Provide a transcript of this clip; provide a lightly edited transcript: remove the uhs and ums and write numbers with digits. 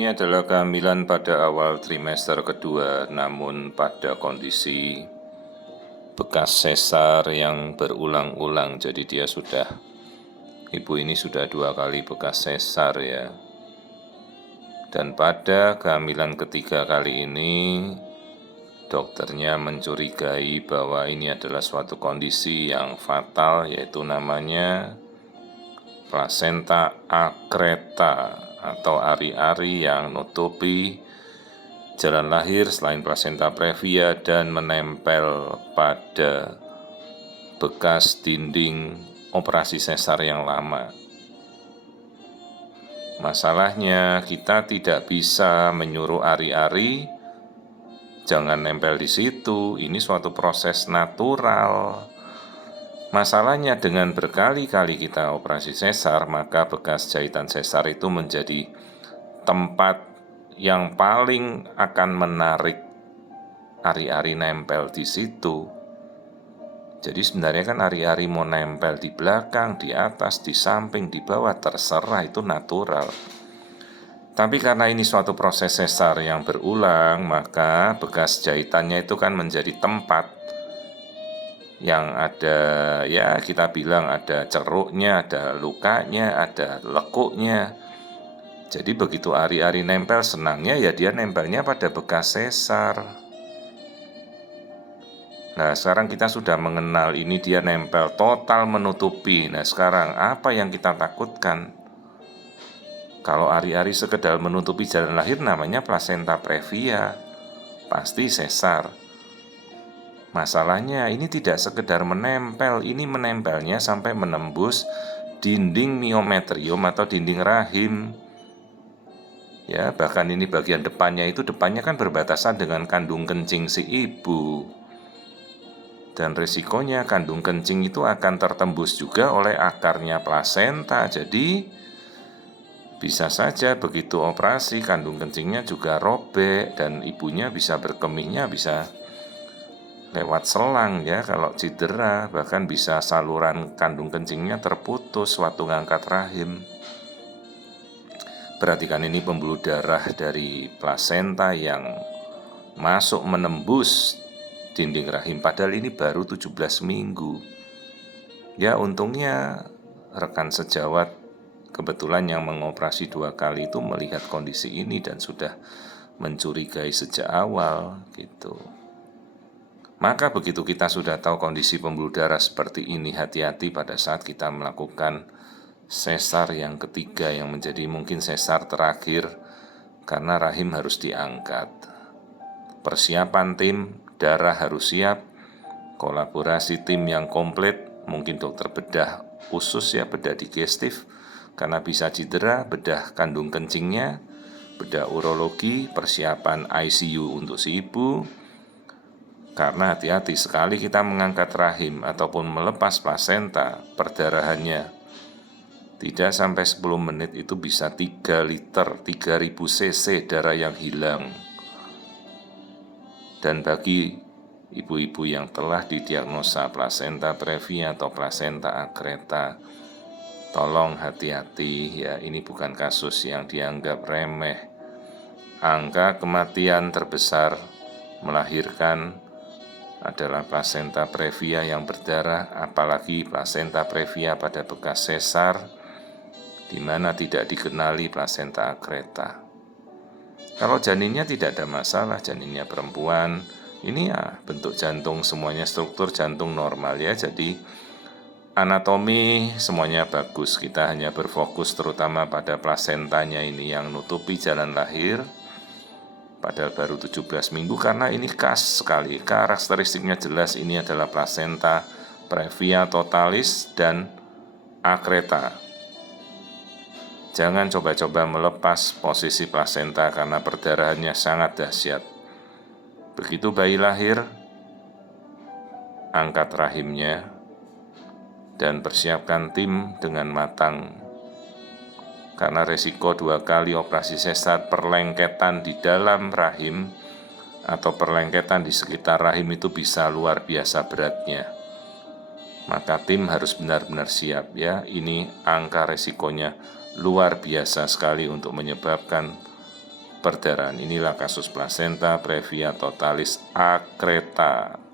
Ini adalah kehamilan pada awal trimester kedua, namun pada kondisi bekas sesar yang berulang-ulang. Jadi ibu ini sudah 2 kali bekas sesar ya. Dan pada kehamilan ketiga kali ini, dokternya mencurigai bahwa ini adalah suatu kondisi yang fatal, yaitu namanya plasenta akreta atau ari-ari yang nutupi jalan lahir selain plasenta previa dan menempel pada bekas dinding operasi sesar yang lama. Masalahnya kita tidak bisa menyuruh ari-ari jangan nempel di situ, ini suatu proses natural. Masalahnya dengan berkali-kali kita operasi sesar, maka bekas jahitan sesar itu menjadi tempat yang paling akan menarik ari-ari nempel di situ. Jadi sebenarnya kan ari-ari mau nempel di belakang, di atas, di samping, di bawah, terserah, itu natural. Tapi karena ini suatu proses sesar yang berulang, maka bekas jahitannya itu kan menjadi tempat yang ada, ya kita bilang ada ceruknya, ada lukanya, ada lekuknya. Jadi begitu ari-ari nempel, senangnya ya dia nempelnya pada bekas sesar. Nah sekarang kita sudah mengenal ini, dia nempel total menutupi. Nah sekarang apa yang kita takutkan? Kalau ari-ari sekedar menutupi jalan lahir namanya plasenta previa, pasti sesar. Masalahnya ini tidak sekedar menempel, ini menempelnya sampai menembus dinding miometrium atau dinding rahim. Ya, bahkan ini bagian depannya kan berbatasan dengan kandung kencing si ibu. Dan risikonya kandung kencing itu akan tertembus juga oleh akarnya plasenta. Jadi bisa saja begitu operasi kandung kencingnya juga robek dan ibunya bisa berkemihnya bisa lewat selang ya kalau cedera, bahkan bisa saluran kandung kencingnya terputus waktu ngangkat rahim. Perhatikan ini pembuluh darah dari plasenta yang masuk menembus dinding rahim, padahal ini baru 17 minggu. Ya untungnya rekan sejawat kebetulan yang mengoperasi 2 kali itu melihat kondisi ini dan sudah mencurigai sejak awal gitu. Maka begitu kita sudah tahu kondisi pembuluh darah seperti ini, hati-hati pada saat kita melakukan sesar yang ketiga yang menjadi mungkin sesar terakhir karena rahim harus diangkat. Persiapan tim, darah harus siap, kolaborasi tim yang komplit, mungkin dokter bedah usus ya, bedah digestif, karena bisa cedera, bedah kandung kencingnya, bedah urologi, persiapan ICU untuk si ibu. Karena hati-hati sekali kita mengangkat rahim ataupun melepas plasenta, perdarahannya tidak sampai 10 menit itu bisa 3 liter, 3000 cc darah yang hilang. Dan bagi ibu-ibu yang telah didiagnosa plasenta previa atau plasenta akreta, tolong hati-hati ya, ini bukan kasus yang dianggap remeh. Angka kematian terbesar melahirkan adalah plasenta previa yang berdarah, apalagi plasenta previa pada bekas sesar di mana tidak dikenali plasenta akreta. Kalau janinnya tidak ada masalah, janinnya perempuan, ini ya bentuk jantung semuanya, struktur jantung normal ya, jadi anatomi semuanya bagus. Kita hanya berfokus terutama pada plasentanya ini yang nutupi jalan lahir padahal baru 17 minggu, karena ini khas sekali, karakteristiknya jelas, ini adalah plasenta previa totalis dan akreta. Jangan coba-coba melepas posisi plasenta karena perdarahannya sangat dahsyat. Begitu bayi lahir, angkat rahimnya dan persiapkan tim dengan matang. Karena resiko 2 kali operasi sesar, perlengketan di dalam rahim atau perlengketan di sekitar rahim itu bisa luar biasa beratnya. Maka tim harus benar-benar siap ya. Ini angka resikonya luar biasa sekali untuk menyebabkan perdarahan. Inilah kasus plasenta previa totalis akreta.